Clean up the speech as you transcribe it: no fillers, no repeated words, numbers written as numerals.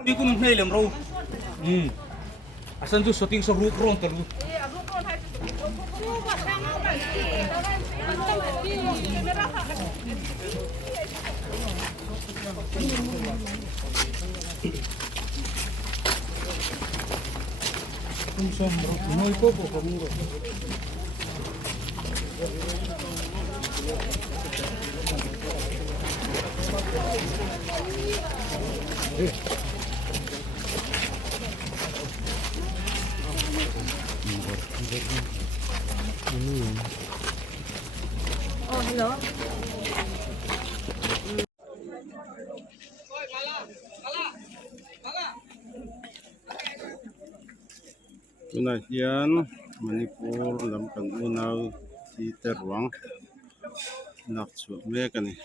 Di ko nung nailam raw. Asan doon sa ting sa rukron talo. Kung sombro, moy ko po kamuro. Oh, hello. Tunahian Manipur lamkan unaw si Terwang naksu mekani